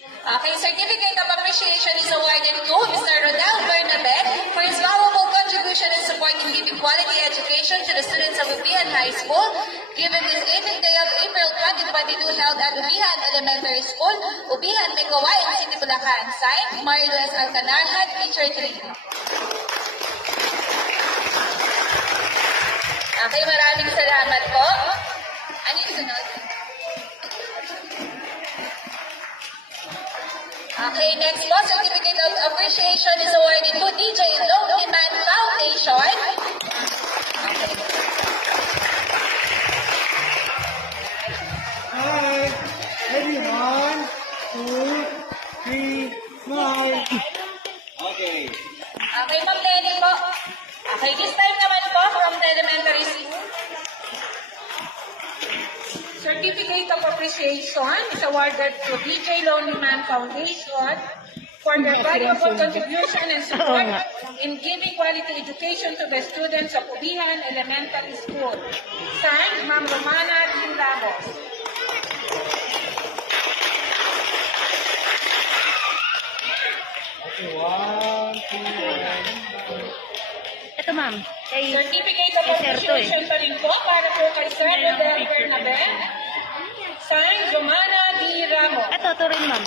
Okay, certificate of appreciation is awarded to Mr. Rodel Bernabe for his valuable contribution and support in giving quality education to the students of Ubihan High School, given this 8th day of April 2022 held at Ubihan Elementary School, Ubihan, Megawayan City, Bulacan. Signed, Marilues Alcanarhan, Teacher 3. Okay, maraming salamat po. Ano yung sunod? Okay, next po, certificate of appreciation is awarded to DJ Lonely Man Foundation. Hi! Ready? 1, 2, 3, smile! Okay. Okay, Ma'am Lenny po. Okay, this time naman po from the elementary school. Certificate of appreciation is awarded to DJ Lonely Man Foundation for their valuable contribution and support in giving quality education to the students of Ubihan Elementary School. Signed, Ma'am Romana Tin Ramos. Okay, 1, 2, 1. Ito ma'am. Kay Certificate of Sir to eh. appreciation pa rin po para po kay Sir Rodel Bernabe. Signed, Romana D. Ramos. Ito rin ma'am.